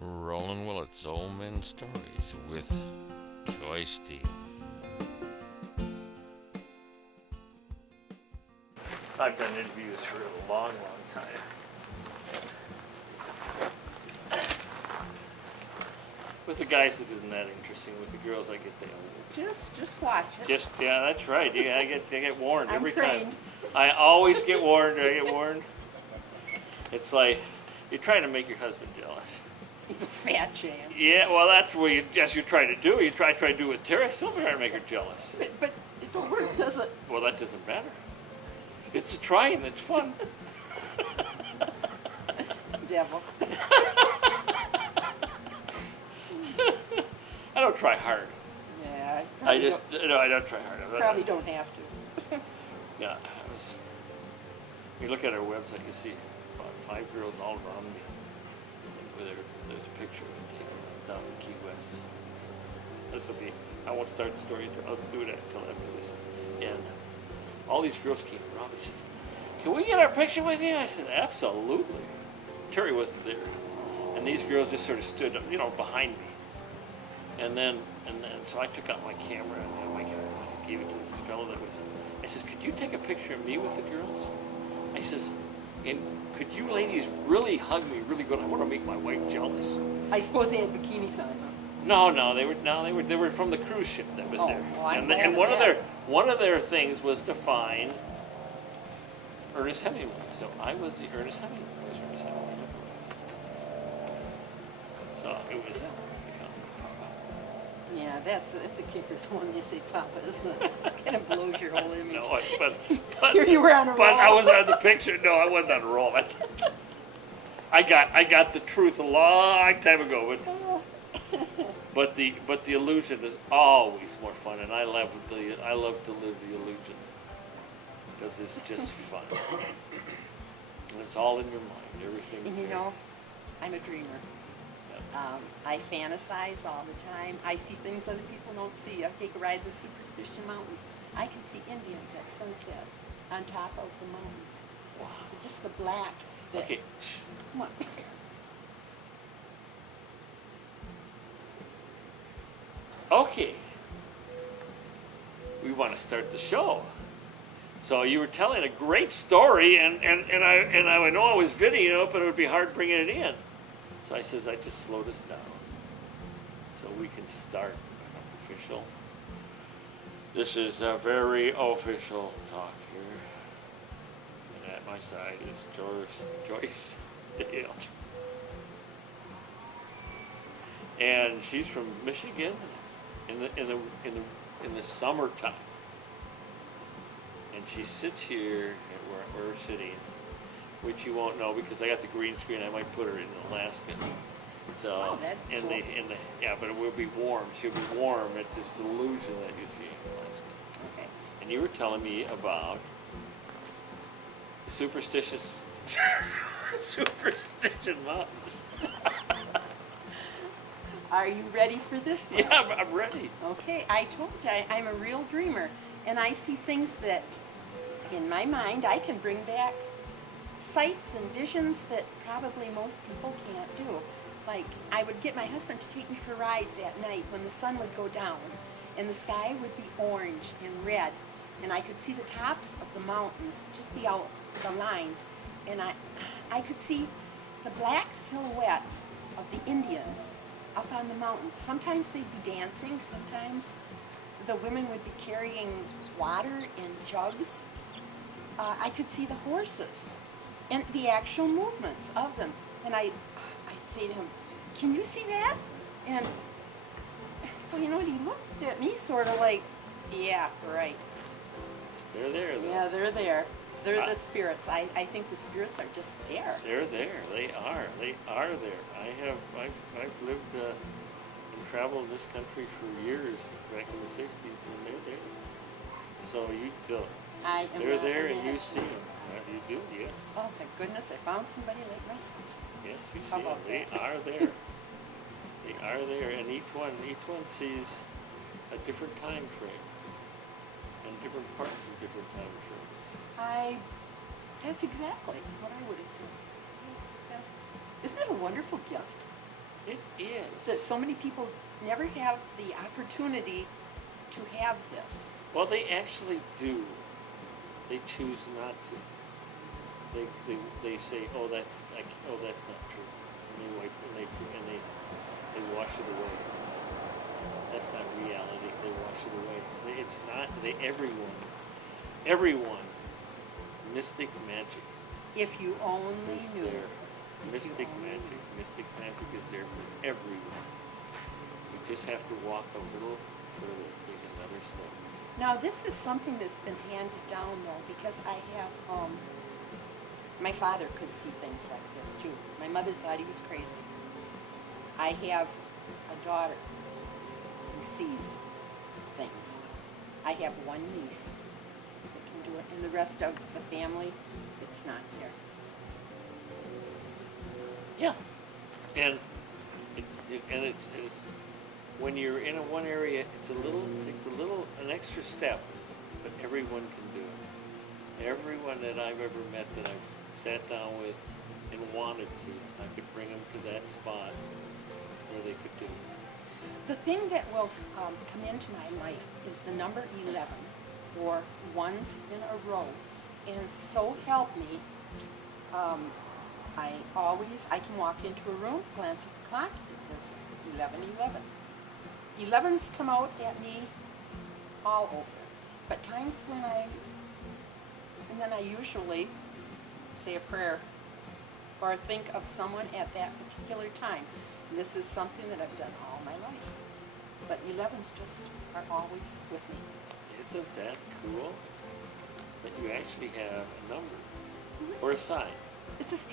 Roland Willits, Old Men Stories with Joyce Deal. I've done interviews for a long, long time. With the guys, it isn't that interesting. With the girls, I get the Just watch it. yeah, that's right. Yeah, I get warned I'm every trained. time. I always get warned. I get warned. It's like you're trying to make your husband jealous. Fat chance. Yeah, well, that's what you're trying to do. You try to do it with Terry. I still trying to make her jealous. But it don't work, does it? Well, that doesn't matter. It's a trying. It's fun. Devil. I don't try hard. Yeah. I don't try hard. Probably don't have to. Yeah. You look at our website, you see about 5 girls all around me. There's a picture of me down in Key West. This will be, I won't start the story until, I'll do it until after this. And all these girls came around and said, "Can we get our picture with you?" I said, "Absolutely." Terry wasn't there. And these girls just sort of stood, behind me. And then so I took out my camera and I gave it to this fellow that was, I says, "Could you take a picture of me with the girls?" I says, "And could you ladies really hug me really good? I want to make my wife jealous." I suppose they had bikinis on. No, they were from the cruise ship that was there. Well, I'm And glad of one that. one of their things was to find Ernest Hemingway. So I was the Ernest Hemingway. So it was. Yeah, that's a kicker when you say Papa, isn't it? Kind of blows your whole image. No, but Here you were on a But roll. I was on the picture. No, I wasn't on a roll. I got the truth a long time ago, but the illusion is always more fun, and I love to live the illusion because it's just fun. And it's all in your mind. Everything's And you there. know, I'm a dreamer. I fantasize all the time. I see things other people don't see. I take a ride in the Superstition Mountains. I can see Indians at sunset on top of the mountains. Wow. Just the black. Okay. Come on. Okay. We want to start the show. So you were telling a great story, and I know I was videoing it, but it would be hard bringing it in. So I says, I just slow this down so we can start an official. This is a very official talk here. And at my side is Joyce Deal. And she's from Michigan in the summertime. And she sits here at where we're sitting, which you won't know because I got the green screen. I might put her in Alaska. So that's in cool. yeah, but it will be warm. She'll be warm. It's this illusion that you see in Alaska. Okay. And you were telling me about superstition mountains. Are you ready for this one? Yeah, I'm ready. Okay, I told you I'm a real dreamer, and I see things that, in my mind, I can bring back sights and visions that probably most people can't do. Like, I would get my husband to take me for rides at night when the sun would go down, and the sky would be orange and red, and I could see the tops of the mountains, just the lines, and I could see the black silhouettes of the Indians up on the mountains. Sometimes they'd be dancing, sometimes the women would be carrying water in jugs. I could see the horses and the actual movements of them. And I'd say to him, "Can you see that?" And, well, you know what, he looked at me sort of like, "Yeah, right." They're there. Though. Yeah, they're there. They're the spirits. I think the spirits are just there. They're there. They are there. I've lived and traveled this country for years back in the '60s, and they're there. So they're there, and you see them. You do, yes. Oh, thank goodness I found somebody like myself. Yes, you How see them. about They that? are there. They are there, and each one sees a different time frame and different parts of different time frames. That's exactly what I would have said. Yeah. Isn't it a wonderful gift? It that so many people never have the opportunity to have this. Well, they actually do. They choose not to. They say, oh, that's not true, and they wipe and they wash it away. That's not reality. They wash it away. It's not. Everyone, mystic magic. If you only Is knew. there. Mystic magic is there for everyone. You just have to walk a little further, take another step. Now, this is something that's been handed down, though, because I have, my father could see things like this, too. My mother thought he was crazy. I have a daughter who sees things. I have one niece that can do it, and the rest of the family, it's not there. Yeah, and it's when you're in one area, it takes an extra step, but everyone can do it. Everyone that I've ever met that I've sat down with and wanted to, I could bring them to that spot where they could do it. The thing that will come into my life is the number 11, or ones in a row, and so help me. I can walk into a room, glance at the clock, it's 11:11. 11s come out at me all over. But times when then I usually say a prayer or think of someone at that particular time. And this is something that I've done all my life. But 11s just are always with me. Isn't that cool? That you actually have a number or a sign.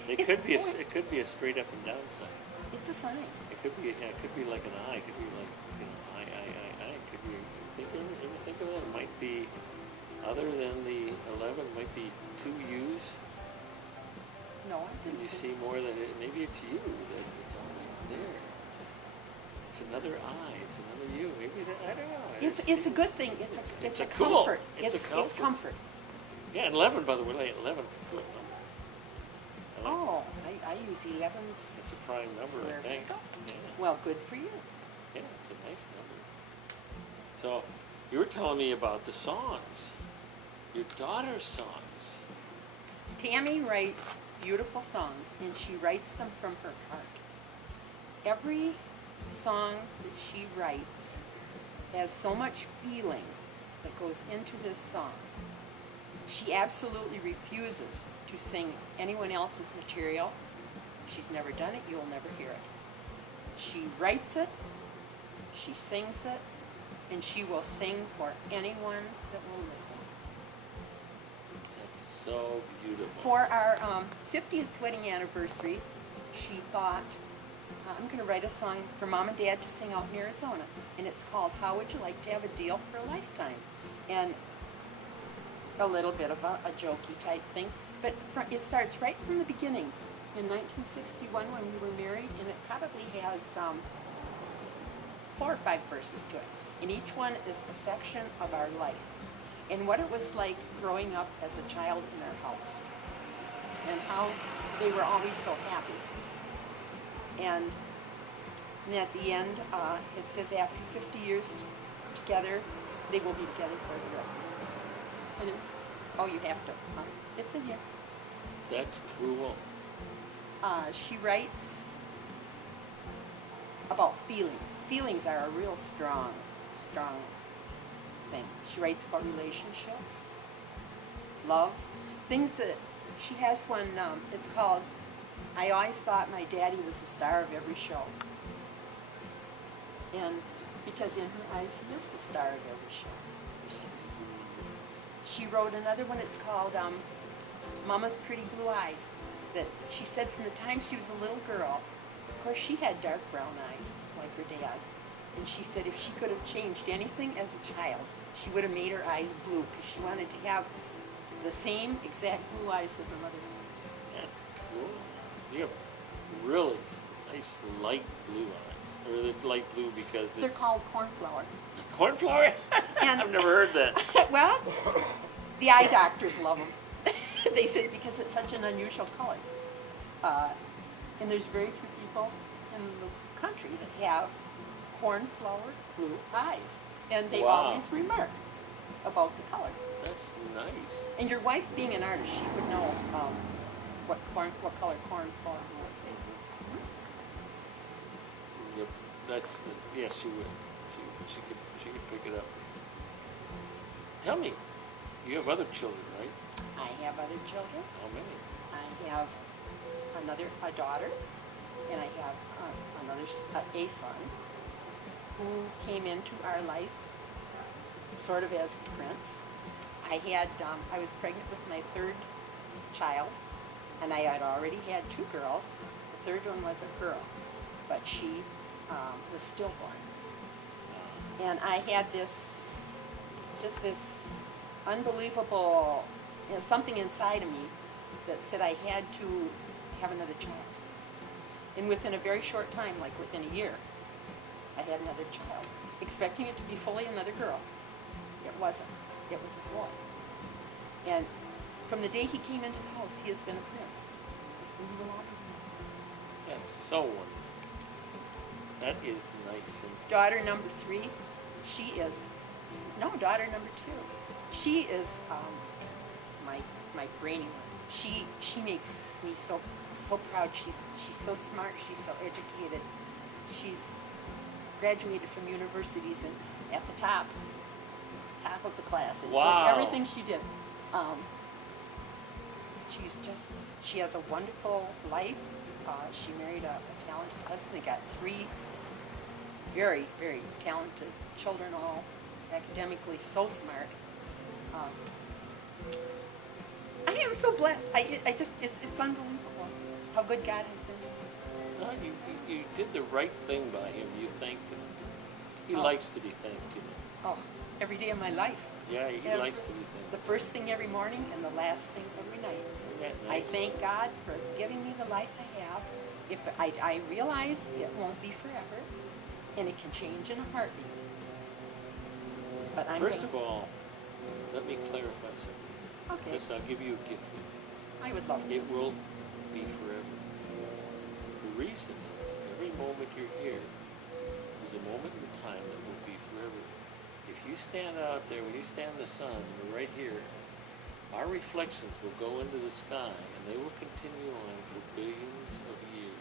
It could be a straight up and down sign. It's a sign. It could be like an eye. It could be like I. It could be. Ever think of that? It might be other than the 11. It might be 2 U's. No, I And didn't. you see more than it. Maybe it's you that it's always there. It's another I. It's another you. Maybe I don't know. It's a good thing. It's a cool. comfort. It's It's comfort. Yeah, and 11, by the way, 11 is a good number. I like Oh, I use 11s. It's a prime number, I wherever think. I go. Yeah. Well, good for you. Yeah, it's a nice number. So, you were telling me about the songs, your daughter's songs. Tammy writes beautiful songs, and she writes them from her heart. Every song that she writes has so much feeling that goes into this song. She absolutely refuses to sing anyone else's material. She's never done it, you'll never hear it. She writes it, she sings it, and she will sing for anyone that will listen. That's so beautiful. For our 50th wedding anniversary, she thought, I'm going to write a song for Mom and Dad to sing out in Arizona. And it's called How Would You Like to Have a Deal for a Lifetime? And a little bit of a jokey type thing. But it starts right from the beginning in 1961 when we were married, and it probably has 4 or 5 verses to it. And each one is a section of our life and what it was like growing up as a child in our house and how they were always so happy. And at the end, it says after 50 years together, they will be together for the rest of their life. And it's, oh, you have to, it's in here. That's cool. She writes about feelings. Feelings are a real strong thing. She writes about relationships, love, things that she has one, it's called, I always thought my daddy was the star of every show. And because in her eyes, he is the star of every show. She wrote another one, it's called Mama's Pretty Blue Eyes, that she said from the time she was a little girl, of course she had dark brown eyes like her dad, and she said if she could have changed anything as a child, she would have made her eyes blue because she wanted to have the same exact blue eyes that her mother has. That's cool. You have really nice light blue eyes. Or they're light blue because They're called cornflower. Cornflower? And- I've never heard that. Well, the eye doctors love them. They said because it's such an unusual color. And there's very few people in the country country that have cornflower blue eyes. And they Wow. always remark about the color. That's nice. And your wife, being an artist, she would know what color cornflower blue is. Yep. That's yes, she would. She could pick it up. Tell me, you have other children, right? I have other children. How many? I have a daughter, and I have a son who came into our life sort of as the prince. I was pregnant with my third child, and I had already had two girls. The third one was a girl, but she was stillborn. And I had this unbelievable, something inside of me that said I had to have another child. And within a very short time, like within a year, I had another child, expecting it to be fully another girl. It wasn't. It was a boy. And from the day he came into the house, he has been a prince. And he will always be a prince. That's so wonderful. That is nice. And Daughter number 3, daughter number 2. She is my brainy one. She makes me so proud. She's so smart. She's so educated. She's graduated from universities and at the top of the class. And Wow. everything she did. She has a wonderful life. She married a talented husband. They got 3 very, very talented children, all academically so smart. I am so blessed. It's unbelievable how good God has been. no, you did the right thing by him. You thanked him. He Oh. likes to be thanked, Oh, every day of my life. Yeah, he Every- likes to be thanked. The first thing every morning and the last thing every night. Isn't that I nice? thank God for giving me the life I have. If I realize it won't be forever, and it can change in a heartbeat. But First of all, let me clarify something. okay, Because I'll give you a gift. I would love It to. will be forever. The reason is every moment you're here is a moment in time that will be forever. If you stand out there, when you stand in the sun, you're right here, our reflections will go into the sky and they will continue on for billions of years.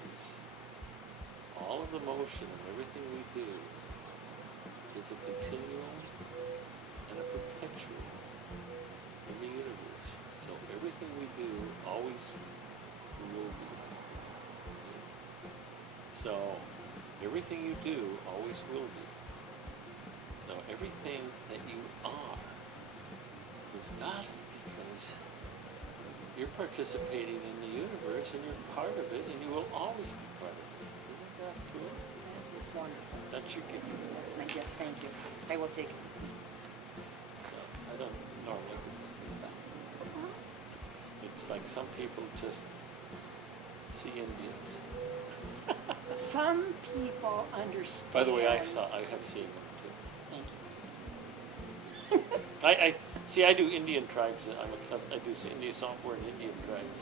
All of the motion and everything we do is a continuum and a perpetuum in the universe. So everything we do always will be. So everything you do always will be. So everything that you are is godly because you're participating in the universe and you're part of it and you will always be part of it. Isn't that cool? It's wonderful. That's your gift. That's my gift. Thank you. I will take it. So I don't normally do that. It's like some people just see Indians. Some people understand. By the way, I have seen them too. Thank you. I see. I do Indian tribes. I do Indian software in Indian tribes,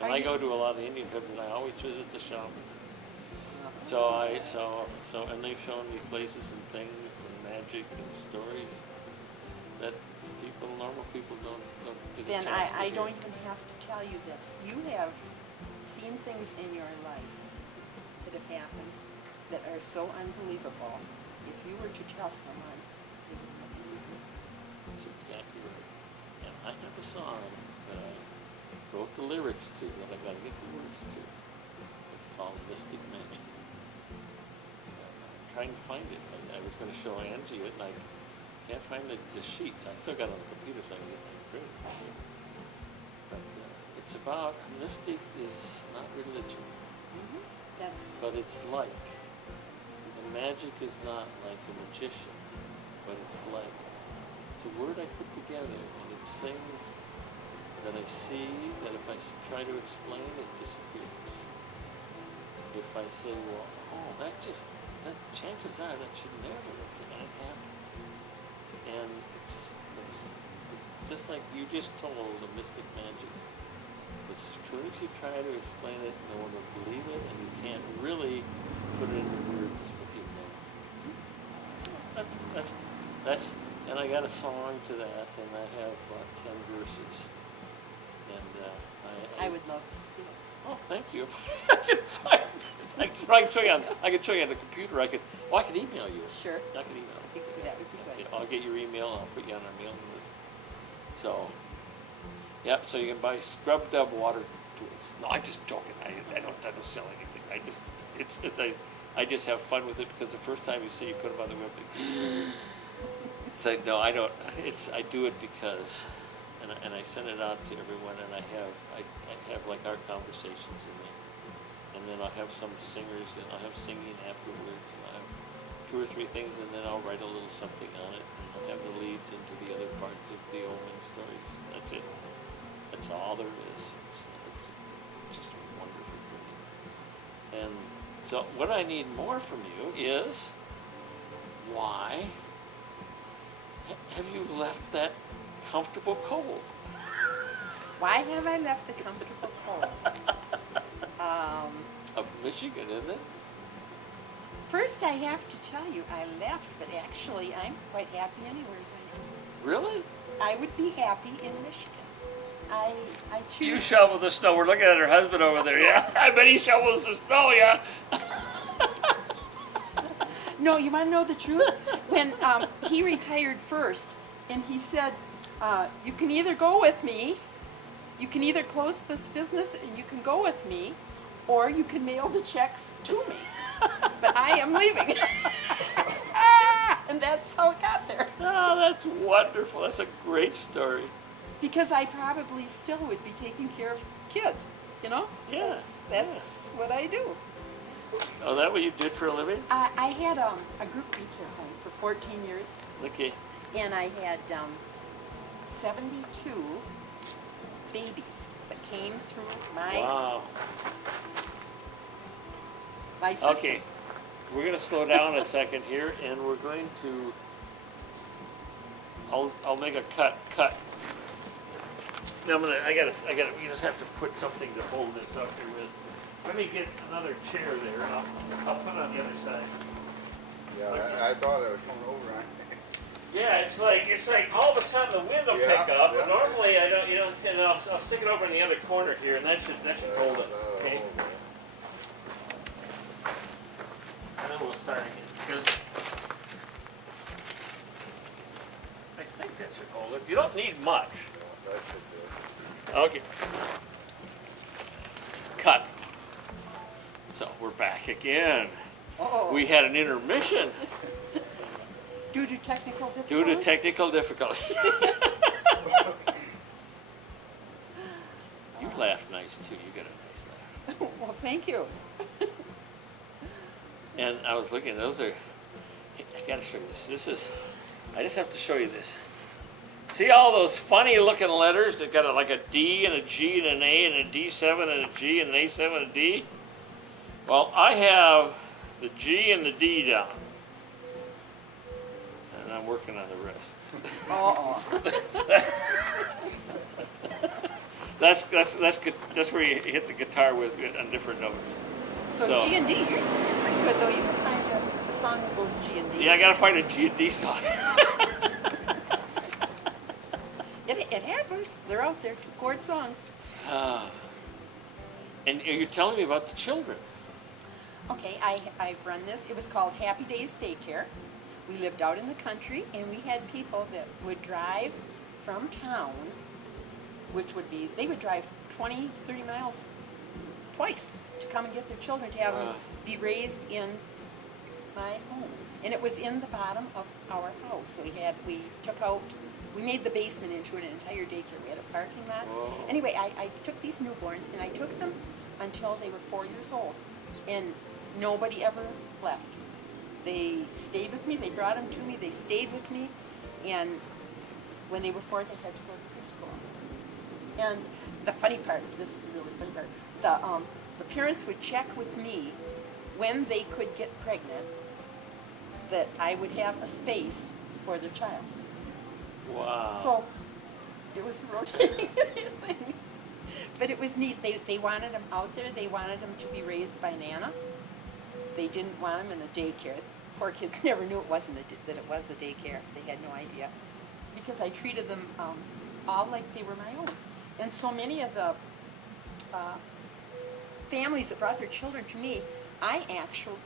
and Are I you- go to a lot of Indian tribes, and I always visit the shop. So and they've shown me places and things and magic and stories that normal people don't get a Then chance to I hear. don't even have to tell you this. You have seen things in your life that have happened that are so unbelievable. If you were to tell someone, they would not believe you. That's exactly right. And I have a song that I wrote the lyrics to that I got to get the words to. It's called Mystic Magic. I'm trying to find it. I was going to show Angie it, and I can't find the sheets. I still got it on the computer, so I can get my printer. But it's about mystic is not religion, That's. but it's like. And magic is not like a magician, but it's like. It's a word I put together, and it's things that I see that if I try to explain, it disappears. If I say, well, that chances are that should never have happened. And it's just like you just told the mystic magic. As soon as you try to explain it, no one will believe it, and you can't really put it into words that's, and I got a song to that, and I have 10 verses. And I would love to see it. oh, thank you. I can find it. I can show you on the computer. I could email you. Sure. I could email I think that would be good. I'll get your email, and I'll put you on our mailing list. So, yep, so you can buy scrubbed up water tools. No, I'm just joking. I don't sell anything. I just have fun with it, because the first time you see, you put them on the web, it's like, no, I don't. I do it because, and I send it out to everyone, and I have like our conversations in there, and then I'll have some singers, and I'll have singing afterwards, and I'll have 2 or 3 things, and then I'll write a little something on it, and I'll have the leads into the other parts of the OMS stories. That's it. That's all there is. It's just wonderful pretty. And so what I need more from you is, why have you left that comfortable cold? Why have I left the comfortable cold? Of Michigan, isn't it? First, I have to tell you, I left, but actually, I'm quite happy anywhere as I am. Really? I would be happy in Michigan. I choose. You shovel the snow. We're looking at her husband over there. Yeah, I bet he shovels the snow. Yeah. No, you want to know the truth? When he retired first, and he said, you can either go with me, you can either close this business and you can go with me, or you can mail the checks to me. But I am leaving. And that's how it got there. Oh, that's wonderful. That's a great story. Because I probably still would be taking care of kids, you know? Yeah. That's what I do. Oh, that what you did for a living? I had a group daycare home for 14 years, Okay. and I had 72 babies that came through Wow. my system. Okay. We're going to slow down a second here, and we're going to. I'll make a cut. Now you just have to put something to hold this up here with. Let me get another chair there, and I'll put it on the other side. Yeah, I thought it was coming over on me. Yeah, it's like all of a sudden the wind will pick up. Yeah. And normally I don't, and I'll stick it over in the other corner here, and that should hold it. Okay. And then we'll start again. Because I think that should hold it. You don't need much. That should do it. Okay. Cut. So we're back again. Uh-oh. We had an intermission Due to technical difficulties? due to technical difficulties. You laugh nice too. You got a nice laugh. Well, thank you. And I was looking. Those are. I got to show you this. I just have to show you this. See all those funny looking letters that got like a D and a G and an A and a D7 and a G and an A7 and a D? Well, I have the G and the D down. And I'm working on the rest. Uh-oh. That's where you hit the guitar with on different notes. So G and D, you're pretty good though. You can find a song that goes G and D. Yeah, I gotta find a G and D song. It happens. They're out there, 2-chord songs. And you're telling me about the children. Okay, I've run this. It was called Happy Days Daycare. We lived out in the country, and we had people that would drive from town, which would be, they would drive 20, 30 miles twice to come and get their children to have them be raised in my home. And it was in the bottom of our house. We made the basement into an entire daycare. We had a parking lot. Whoa. Anyway, I took these newborns, and I took them until they were 4 years old. And nobody ever left. They stayed with me. They brought them to me. They stayed with me. And when they were 4, they had to go to preschool. And the funny part, this is the really funny part, the parents would check with me when they could get pregnant that I would have a space for their child. Wow. So it was a rotating thing. But it was neat. They wanted them out there. They wanted them to be raised by Nana. They didn't want them in a daycare. Poor kids never knew that it was a daycare. They had no idea. Because I treated them all like they were my own. And so many of the families that brought their children to me,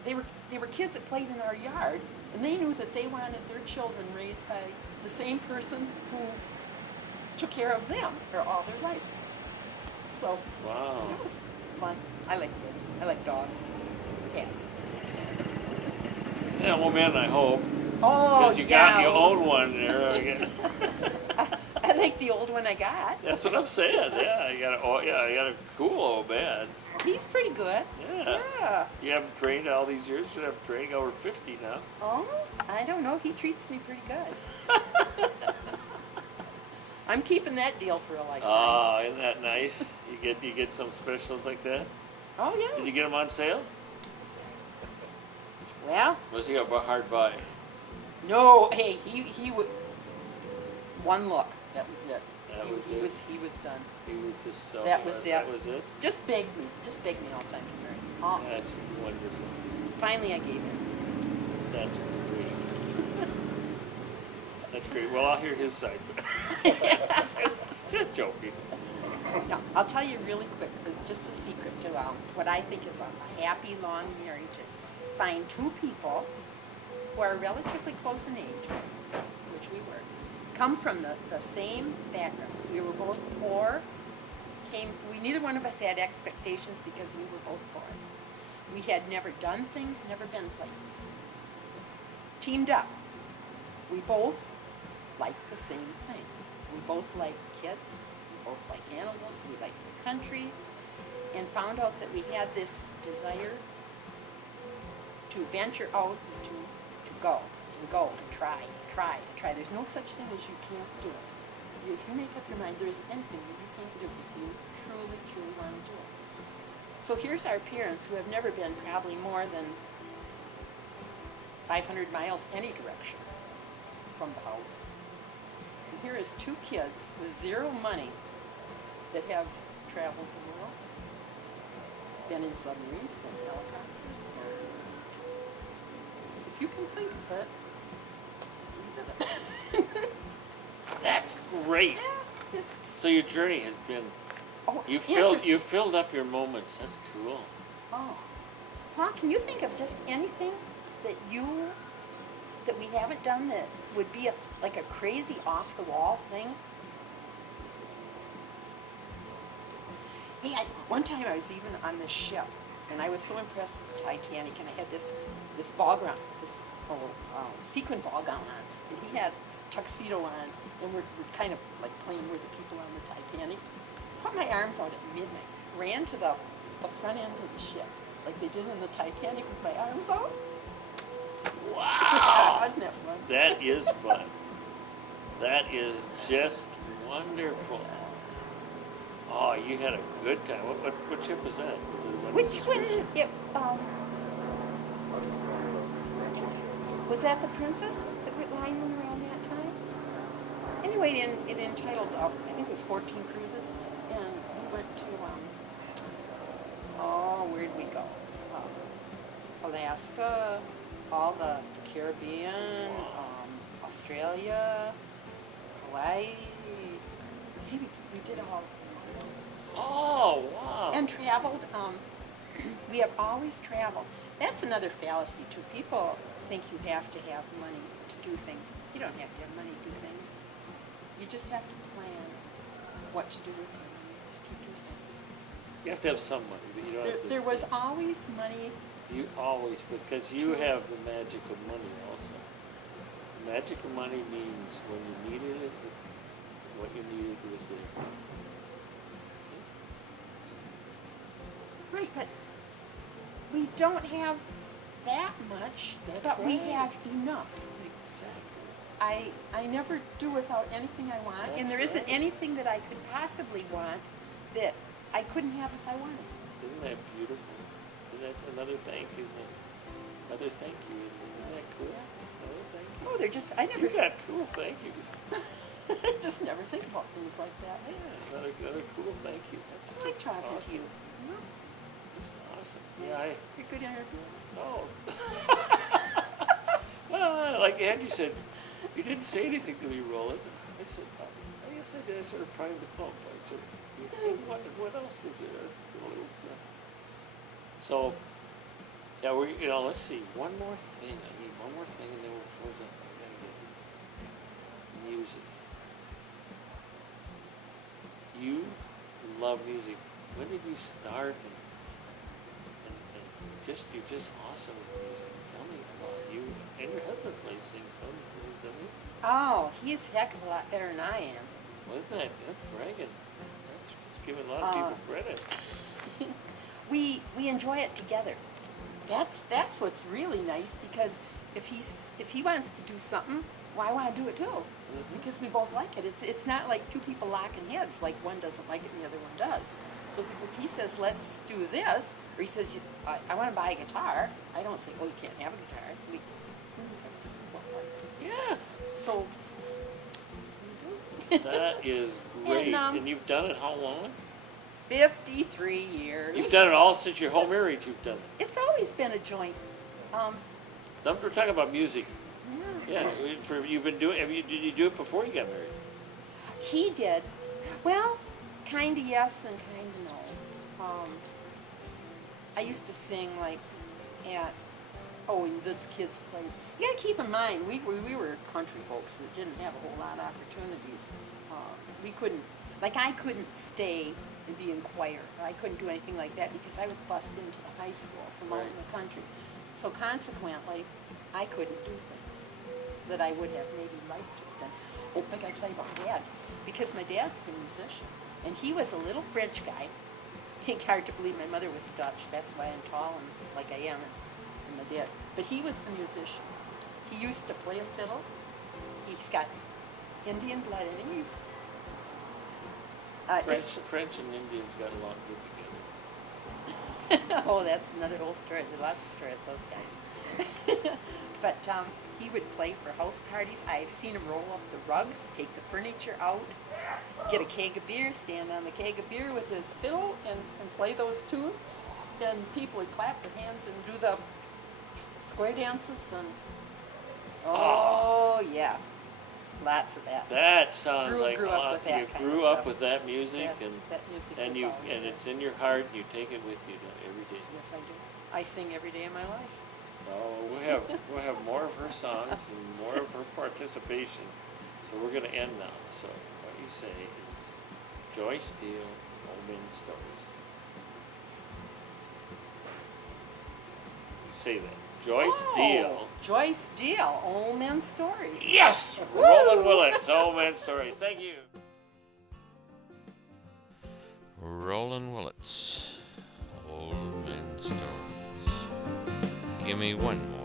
they were kids that played in our yard, and they knew that they wanted their children raised by the same person who took care of them for all their life. So Wow. it was fun. I like kids. I like dogs, cats. Yeah, well, man, I hope. Oh, Because you yeah. got your own one there. I like the old one I got. That's what I'm saying. Yeah, you got a cool old man. He's pretty good. Yeah. Yeah. You haven't trained all these years. You have trained over 50 now. Oh, I don't know. He treats me pretty good. I'm keeping that deal for a lifetime. Oh, isn't that nice? You get some specials like that. Oh, Did yeah. you get them on sale? Well, Was he a hard buy? no, hey, he would, one look, that was it. That He was it? He was done. He was just so. That was That it. was it. Just begged me all the time to marry. Oh, That's wonderful. finally I gave in. That's great. That's great. Well, I'll hear his side. Just joking. No, I'll tell you really quick, just the secret to what I think is a happy, long marriage is find two people who are relatively close in age, which we were, come from the same backgrounds. We were both poor, neither one of us had expectations because we were both poor. We had never done things, never been places. Teamed up. We both liked the same thing. We both like kids, we both like animals, we like the country, and found out that we had this desire to venture out and to go and try. There's no such thing as you can't do it. If you make up your mind, there isn't anything that you can't do if you truly want to do it. So here's our parents who have never been probably more than 500 miles any direction from the house. And here is two kids with zero money that have traveled the world, been in submarines, been in helicopters. If you can think of it, we did it. That's great. Yeah, it's, So your journey has been. oh, You interesting. filled up your moments. That's cool. Oh. Well, can you think of just anything that we haven't done that would be like a crazy off-the-wall thing? Hey, one time I was even on this ship, and I was so impressed with the Titanic, and I had this ball gown, sequin ball gown on, and he had tuxedo on, and we're kind of like playing with the people on the Titanic. Put my arms out at midnight, ran to the front end of the ship, like they did in the Titanic with my arms out. Wow. Wasn't that fun? That is fun. That is just wonderful. Oh, you had a good time. What ship was that? Was it one? Which one? Was that the Princess that went lying around that time? Anyway, it entitled, I think it was 14 Cruises, and we went to, where'd we go? Alaska, all the Caribbean, Australia, Hawaii. See, we did all this. Oh, wow. And traveled. We have always traveled. That's another fallacy too. People think you have to have money to do things. You don't have to have money to do things. You just have to plan what to do with your money to do things. You have to have some money, but you don't have to. There was always money. You always, because you have the magic of money also. The magic of money means when you needed it, what you needed was there. Right, but we don't have that much, That's but we right. have enough. Exactly. I never do without anything I want, That's and there isn't right. anything that I could possibly want that I couldn't have if I wanted. Isn't that beautiful? Isn't that another thank you? Another thank you. Isn't that cool? Another thank you. Oh, they're just, I never, You got cool thank yous. I just never think about things like that. Yeah, another cool thank you. That's I like just talking awesome. to you. Just awesome. Yeah, You're a good interviewer. no. like Angie said, you didn't say anything to me, Roland. I said, I guess I did. I sort of primed the pump. I sort of, what else was there? So, yeah, let's see. One more thing. I need one more thing, and then we'll close up. I gotta get music. You love music. When did you start? And you're just awesome with music. Tell me about you. And your husband sings some, doesn't he? Oh, he's a heck of a lot better than I am. Wasn't that? That's bragging. That's just giving a lot of people credit. We enjoy it together. That's what's really nice, because if he wants to do something, well, I want to do it too, because we both like it. It's not like two people locking heads, like one doesn't like it and the other one does. So if he says, let's do this, or he says, I want to buy a guitar, I don't say, oh, you can't have a guitar. We both like it. Yeah. So we do. That is great. And, And you've done it how long? 53 years. You've done it all since your whole marriage. You've done it. It's always been a joint. We're talking about music. Yeah. Yeah. You've been doing. Did you do it before you got married? He did. Well, kind of yes and kind of no. I used to sing like at in this kids' plays. You got to keep in mind, we were country folks that didn't have a whole lot of opportunities. We couldn't, like I couldn't stay and be in choir. I couldn't do anything like that because I was bussed into the high school from out in the country. So consequently, I couldn't do things that I would have maybe liked to have done. Oh, I gotta tell you about Dad, because my dad's the musician, and he was a little French guy. It's hard to believe my mother was Dutch. That's why I'm tall and like I am, and my dad. But he was the musician. He used to play a fiddle. He's got Indian blood in him. He's French and Indians got along good together. oh, that's another whole story. There's lots of stories with those guys. But he would play for house parties. I've seen him roll up the rugs, take the furniture out, get a keg of beer, stand on the keg of beer with his fiddle and play those tunes. And people would clap their hands and do the square dances. And yeah, lots of that. That sounds like grew up with that you kind of grew up stuff. with that music, That music and was always there. it's in your heart. You take it with you every day. Yes, I do. I sing every day of my life. So we'll have more of her songs and more of her participation. So we're going to end now. So what you say is Joyce Deal, OMS Stories. Say that. Joyce Deal. Joyce Deal, OMS Stories. Yes! Roland Willits, OMS Stories. Thank you. Roland Willits, Old Men Stories. Give me one more.